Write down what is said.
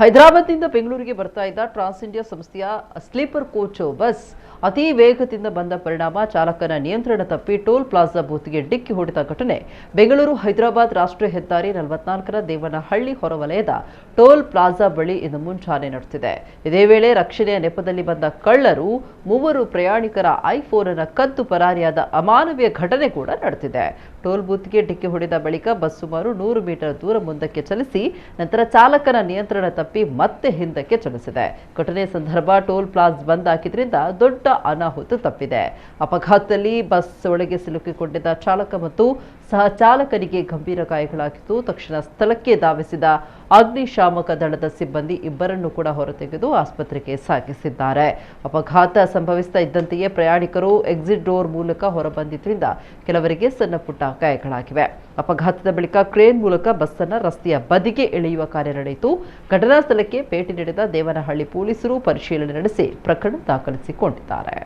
ಹೈದರಾಬಾದ್ನಿಂದ ಬೆಂಗಳೂರಿಗೆ ಬರ್ತಾ ಇದ್ದ ಟ್ರಾನ್ಸ್ ಇಂಡಿಯಾ ಸಂಸ್ಥೆಯ ಸ್ಲೀಪರ್ ಕೋಚ್ ಬಸ್ ಅತಿ ವೇಗದಿಂದ ಬಂದ ಪರಿಣಾಮ ಚಾಲಕನ ನಿಯಂತ್ರಣ ತಪ್ಪಿ ಟೋಲ್ ಪ್ಲಾಜಾ ಬೂತ್ಗೆ ಡಿಕ್ಕಿ ಹೊಡೆದ ಘಟನೆ ಬೆಂಗಳೂರು ಹೈದರಾಬಾದ್ ರಾಷ್ಟ್ರೀಯ ಹೆದ್ದಾರಿ 44ರ ದೇವನಹಳ್ಳಿ ಹೊರವಲಯದ ಟೋಲ್ ಪ್ಲಾಜಾ ಬಳಿ ಇಂದು ಮುಂಜಾನೆ ನಡೆದಿದೆ. ಇದೇ ವೇಳೆ ರಕ್ಷಣೆಯ ನೆಪದಲ್ಲಿ ಬಂದ ಕಳ್ಳರು ಮೂವರು ಪ್ರಯಾಣಿಕರ ಐಫೋನ್ ಅನ್ನು ಕದ್ದು ಪರಾರಿಯಾದ ಅಮಾನವೀಯ ಘಟನೆ ಕೂಡ ನಡೆದಿದೆ. ಟೋಲ್ ಬೂತ್ಗೆ ಡಿಕ್ಕಿ ಹೊಡೆದ ಬಳಿಕ ಬಸ್ ಸುಮಾರು 100 ಮೀಟರ್ ದೂರ ಮುಂದಕ್ಕೆ ಚಲಿಸಿ ನಂತರ ಚಾಲಕನ ನಿಯಂತ್ರಣ ತಪ್ಪಿ ಮತ್ತೆ ಹಿಂದಕ್ಕೆ ಚಲಿಸಿದೆ. ಘಟನೆ ಸಂದರ್ಭ ಟೋಲ್ ಪ್ಲಾಜಾ ಬಂದ್ ಹಾಕಿದ್ರಿಂದ ದೊಡ್ಡ ಅನಾಹುತ ತಪ್ಪಿದೆ. ಅಪಘಾತದಲ್ಲಿ ಬಸ್ ಒಳಗೆ ಸಿಲುಕಿಕೊಂಡಿದ್ದ ಚಾಲಕ ಮತ್ತು ಸಹ ಚಾಲಕನಿಗೆ ಗಂಭೀರ ಗಾಯಗಳಾಗಿದ್ದು, ತಕ್ಷಣ ಸ್ಥಳಕ್ಕೆ ಧಾವಿಸಿದ ಅಗ್ನಿಶಾಮಕ ದಳದ ಸಿಬ್ಬಂದಿ ಇಬ್ಬರನ್ನು ಕೂಡ ಹೊರತೆಗೆದು ಆಸ್ಪತ್ರೆಗೆ ಸಾಗಿಸಿದ್ದಾರೆ. ಅಪಘಾತ ಸಂಭವಿಸ್ತಾ ಇದ್ದಂತೆಯೇ ಪ್ರಯಾಣಿಕರು ಎಕ್ಸಿಟ್ ಡೋರ್ ಮೂಲಕ ಹೊರಬಂದಿದ್ದರಿಂದ ಕೆಲವರಿಗೆ ಸಣ್ಣ ಪುಟ್ಟ ಗಾಯಗಳಾಗಿವೆ. ಅಪಘಾತದ ಬಳಿಕ ಕ್ರೇನ್ ಮೂಲಕ ಬಸ್ ಅನ್ನು ರಸ್ತೆಯ ಬದಿಗೆ ಎಳೆಯುವ ಕಾರ್ಯ ನಡೆಯಿತು. ಘಟನಾ ಸ್ಥಳಕ್ಕೆ ಭೇಟಿ ನೀಡಿದ ದೇವನಹಳ್ಳಿ ಪೊಲೀಸರು ಪರಿಶೀಲನೆ ನಡೆಸಿ ಪ್ರಕರಣ ದಾಖಲಿಸಿಕೊಂಡಿದ್ದಾರೆ.